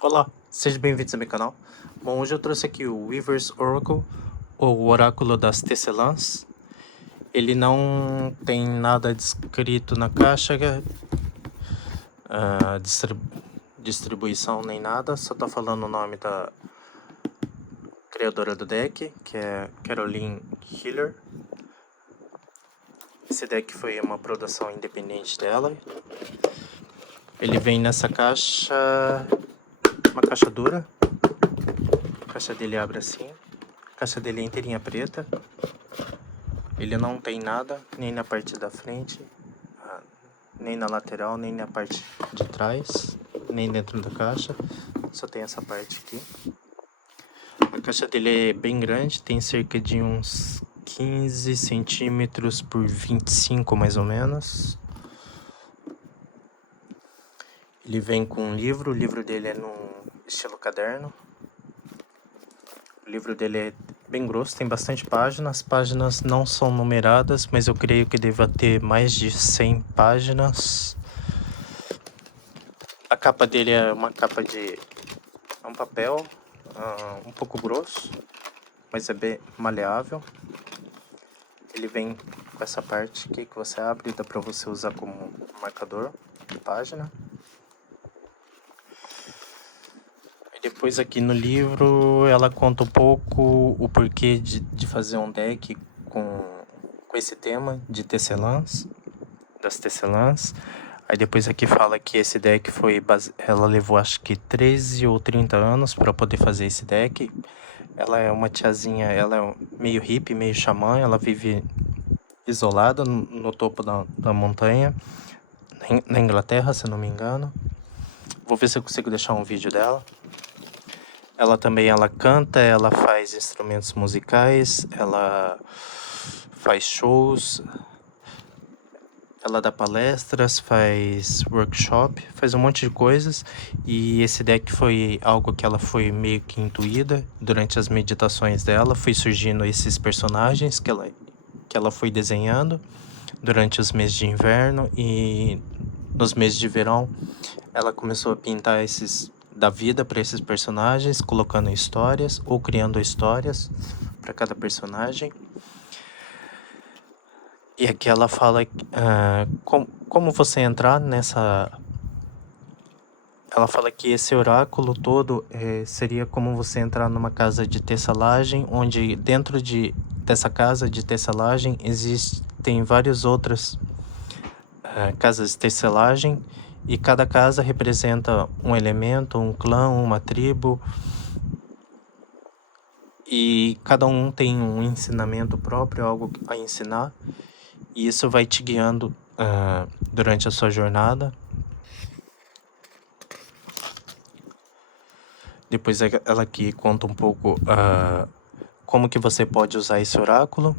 Olá, sejam bem-vindos ao meu canal. Bom, hoje eu trouxe aqui o Weaver's Oracle, ou o Oráculo das Tecelãs. Ele não tem nada descrito na caixa, ah, distribuição nem nada, só tá falando o nome da criadora do deck, que é Caroline Hiller. Esse deck foi uma produção independente dela. Ele vem nessa caixa, uma caixa dura. A caixa dele abre assim. A caixa dele é inteirinha preta. Ele não tem nada, nem na parte da frente, nem na lateral, nem na parte de trás, nem dentro da caixa. Só tem essa parte aqui. A caixa dele é bem grande, tem cerca de uns 15 centímetros por 25 mais ou menos. Ele vem com um livro, o livro dele é no estilo caderno. O livro dele é bem grosso, tem bastante páginas. As páginas não são numeradas, mas eu creio que deva ter mais de 100 páginas. A capa dele é uma capa de... é um papel um pouco grosso, mas é bem maleável. Ele vem com essa parte aqui que você abre e dá pra você usar como marcador de página. E depois aqui no livro ela conta um pouco o porquê de fazer um deck com esse tema de tecelãs, das tecelãs. Aí depois aqui fala que esse deck foi ela levou acho que 13 ou 30 anos para poder fazer esse deck. Ela é uma tiazinha, ela é meio hippie, meio xamã, ela vive isolada no topo da montanha, na Inglaterra, se não me engano. Vou ver se eu consigo deixar um vídeo dela. Ela também canta, ela faz instrumentos musicais, ela faz shows, ela dá palestras, faz workshop, faz um monte de coisas. E esse deck foi algo que ela foi meio que intuída durante as meditações dela. Foi surgindo esses personagens que ela foi desenhando durante os meses de inverno, e nos meses de verão ela começou a pintar da vida para esses personagens, colocando histórias ou criando histórias para cada personagem. E aqui ela fala como você entrar nessa... Ela fala que esse oráculo todo seria como você entrar numa casa de tecelagem, onde dentro dessa casa de tecelagem existem várias outras casas de tecelagem, e cada casa representa um elemento, um clã, uma tribo, e cada um tem um ensinamento próprio, algo a ensinar, e isso vai te guiando durante a sua jornada. Depois ela aqui conta um pouco como que você pode usar esse oráculo,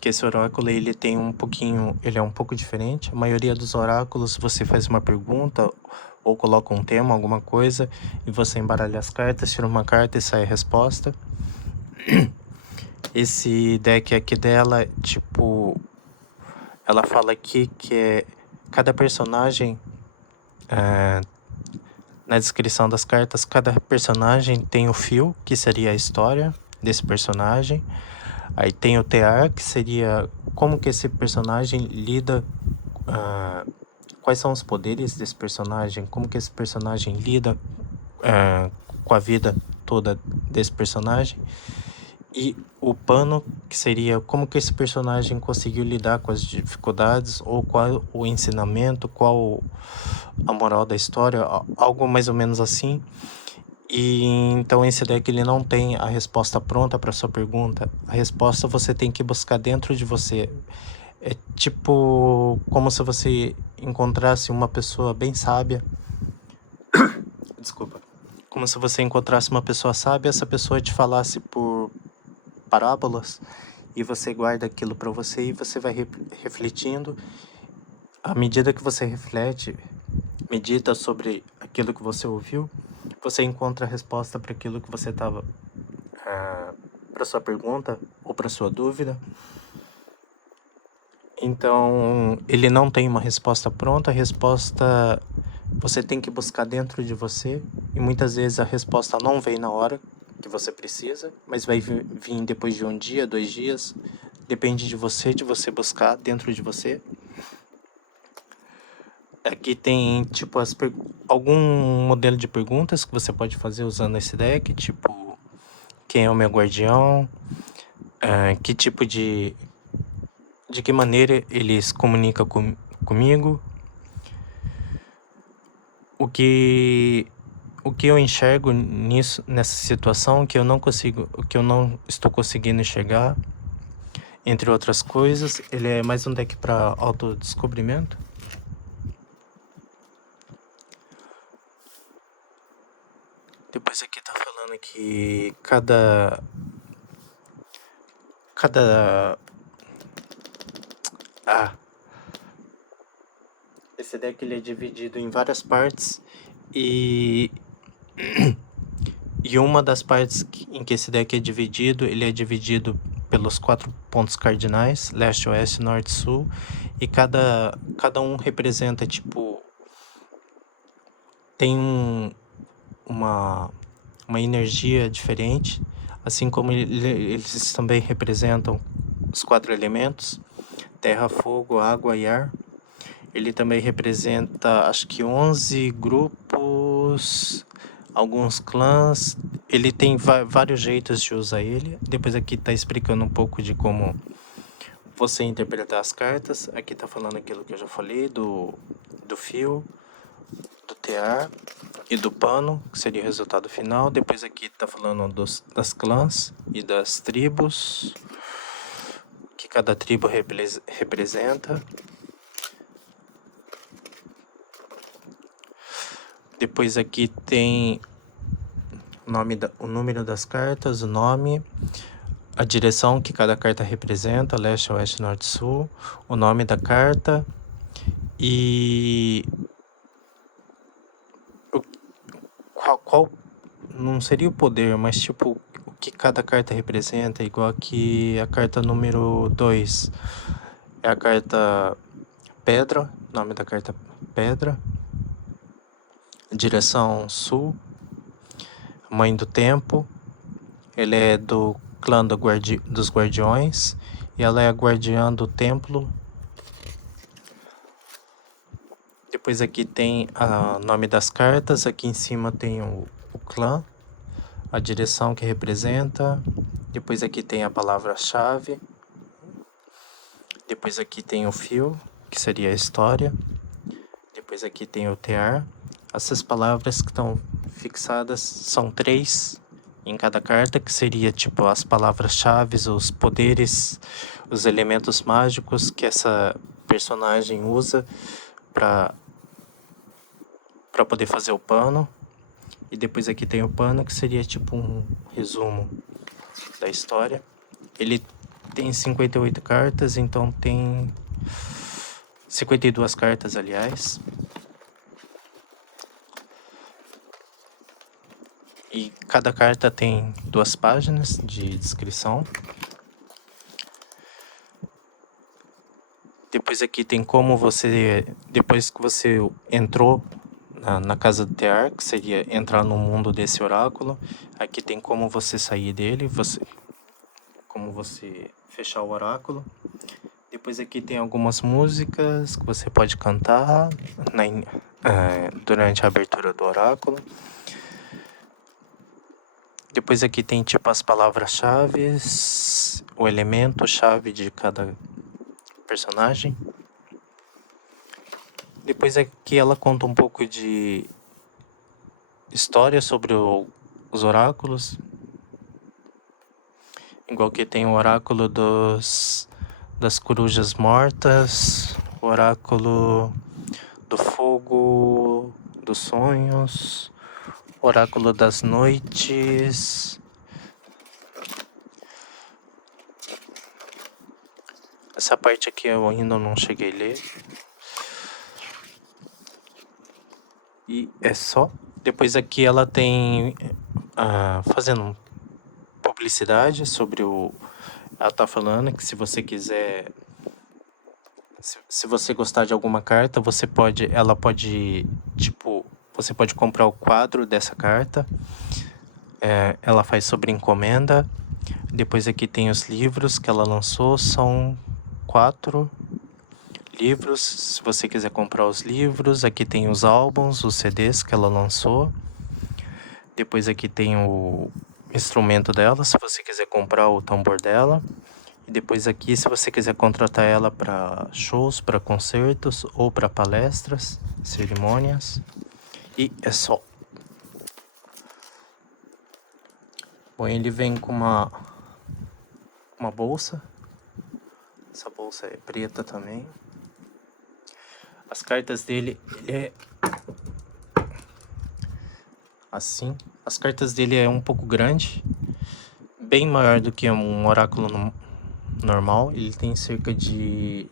que esse oráculo ele é um pouco diferente. A maioria dos oráculos você faz uma pergunta ou coloca um tema, alguma coisa, e você embaralha as cartas, tira uma carta e sai a resposta. Esse deck aqui dela, tipo, ela fala aqui que cada personagem, na descrição das cartas, cada personagem tem o fio, que seria a história desse personagem. Aí tem o tear, que seria como que esse personagem lida, quais são os poderes desse personagem, como que esse personagem lida com a vida toda desse personagem. E o pano, que seria como que esse personagem conseguiu lidar com as dificuldades, ou qual o ensinamento, qual a moral da história, algo mais ou menos assim. E então esse deck ele não tem a resposta pronta para sua pergunta. A resposta você tem que buscar dentro de você. É tipo como se você encontrasse uma pessoa bem sábia. Desculpa. Como se você encontrasse uma pessoa sábia, essa pessoa te falasse por parábolas, e você guarda aquilo para você e você vai refletindo. À medida que você reflete, medita sobre aquilo que você ouviu, você encontra a resposta para aquilo que você estava, para sua pergunta ou para sua dúvida. Então, ele não tem uma resposta pronta, a resposta você tem que buscar dentro de você, e muitas vezes a resposta não vem na hora que você precisa, mas vai vir depois de um dia, 2 dias. Depende de você buscar dentro de você. Aqui tem, tipo, algum modelo de perguntas que você pode fazer usando esse deck, tipo, quem é o meu guardião, que tipo de que maneira ele se comunica comigo, o que eu enxergo nessa situação que eu não estou conseguindo enxergar, entre outras coisas. Ele é mais um deck para autodescobrimento. Depois aqui tá falando que esse deck ele é dividido em várias partes e uma das partes em que esse deck é dividido, ele é dividido pelos 4 pontos cardinais, leste, oeste, norte, sul, e cada um representa, tipo, tem uma energia diferente, assim como eles também representam os 4 elementos, terra, fogo, água e ar. Ele também representa, acho que 11 grupos, alguns clãs. Ele tem vários jeitos de usar ele. Depois aqui tá explicando um pouco de como você interpretar as cartas. Aqui tá falando aquilo que eu já falei, do fio, do tear e do pano, que seria o resultado final. Depois aqui tá falando das clãs e das tribos, que cada tribo representa. Depois aqui tem o número das cartas, o nome, a direção que cada carta representa, leste, oeste, norte, sul, o nome da carta e qual não seria o poder, mas tipo o que cada carta representa, igual aqui a carta número 2 é a carta pedra, nome da carta pedra, direção sul, mãe do tempo, ele é do clã dos guardiões e ela é a guardiã do templo. Depois aqui tem o nome das cartas, aqui em cima tem o clã, a direção que representa, depois aqui tem a palavra-chave, depois aqui tem o fio, que seria a história, depois aqui tem o tear. Essas palavras que estão fixadas são 3 em cada carta, que seria tipo as palavras-chave, os poderes, os elementos mágicos que essa personagem usa para poder fazer o pano. E depois aqui tem o pano, que seria tipo um resumo da história. Ele tem 58 cartas, então tem 52 cartas, aliás. E cada carta tem 2 páginas de descrição. Depois aqui tem como você, depois que você entrou na casa do Tear, que seria entrar no mundo desse oráculo, aqui tem como você sair dele, como você fechar o oráculo. Depois aqui tem algumas músicas que você pode cantar durante a abertura do oráculo. Depois aqui tem tipo as palavras-chave, o elemento-chave de cada personagem. Depois aqui ela conta um pouco de história sobre os oráculos. Igual que tem o oráculo das corujas mortas, o oráculo do fogo, dos sonhos, o oráculo das noites. Essa parte aqui eu ainda não cheguei a ler. E é só. Depois aqui ela tem fazendo publicidade sobre ela tá falando que se você quiser, se você gostar de alguma carta, ela pode, tipo, você pode comprar o quadro dessa carta. Ela faz sobre encomenda. Depois aqui tem os livros que ela lançou, são 4 livros, se você quiser comprar os livros. Aqui tem os álbuns, os CDs que ela lançou. Depois aqui tem o instrumento dela, se você quiser comprar o tambor dela. E depois aqui, se você quiser contratar ela para shows, para concertos ou para palestras, cerimônias. E é só. Bom, ele vem com uma bolsa. Essa bolsa é preta também. As cartas dele, ele é assim. As cartas dele é um pouco grande, bem maior do que um oráculo normal. Ele tem cerca de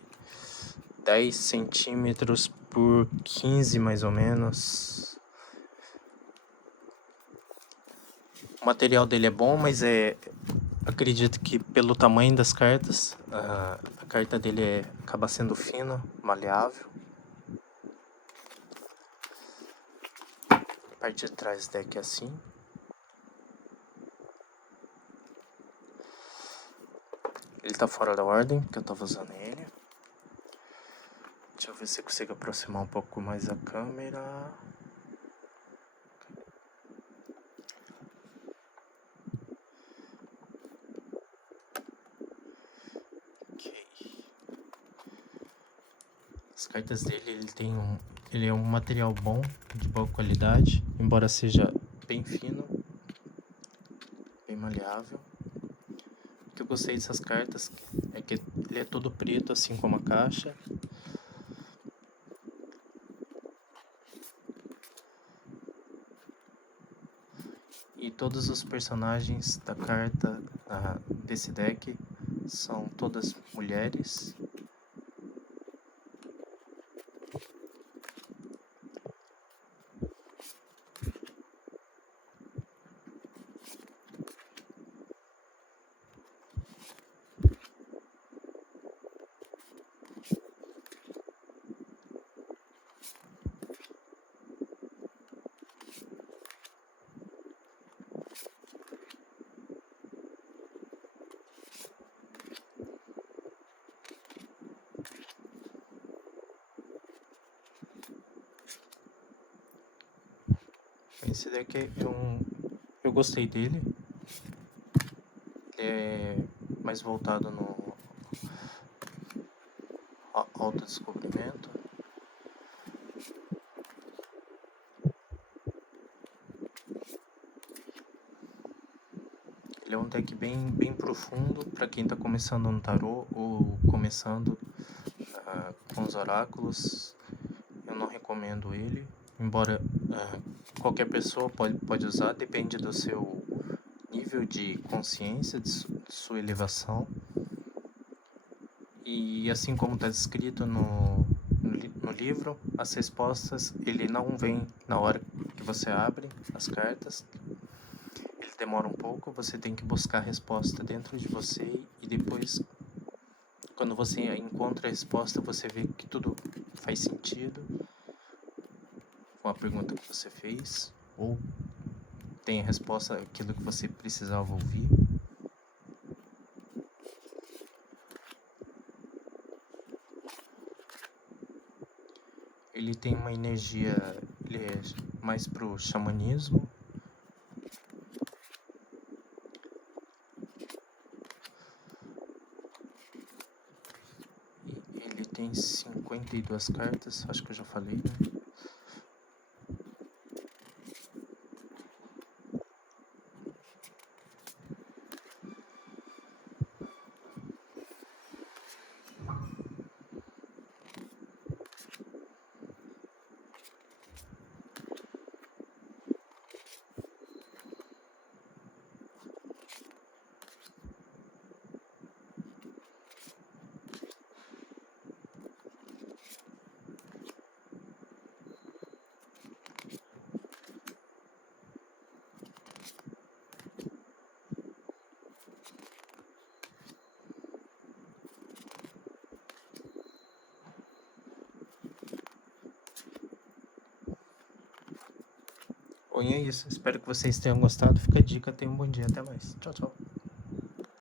10 centímetros por 15 mais ou menos. O material dele é bom, mas acredito que pelo tamanho das cartas, a carta dele acaba sendo fina, maleável. A parte de trás do deck é assim. Ele tá fora da ordem, porque eu tava usando ele. Deixa eu ver se eu consigo aproximar um pouco mais a câmera. Ok. As cartas dele, ele é um material bom, de boa qualidade, embora seja bem fino, bem maleável. O que eu gostei dessas cartas é que ele é todo preto, assim como a caixa. E todos os personagens da carta desse deck são todas mulheres. Esse deck eu gostei dele. Ele é mais voltado no autodescobrimento. Ele é um deck bem profundo para quem está começando no tarô ou começando com os oráculos. Eu não recomendo ele, embora qualquer pessoa pode usar, depende do seu nível de consciência, de sua elevação. E assim como está descrito no livro, as respostas, ele não vem na hora que você abre as cartas. Ele demora um pouco, você tem que buscar a resposta dentro de você e depois, quando você encontra a resposta, você vê que tudo faz sentido com a pergunta que você fez, ou tem a resposta àquilo que você precisava ouvir. Ele tem uma energia, ele é mais pro xamanismo. E ele tem 52 cartas, acho que eu já falei, né? propõe é isso. Espero que vocês tenham gostado. Fica a dica, tenham um bom dia. Até mais. Tchau, tchau.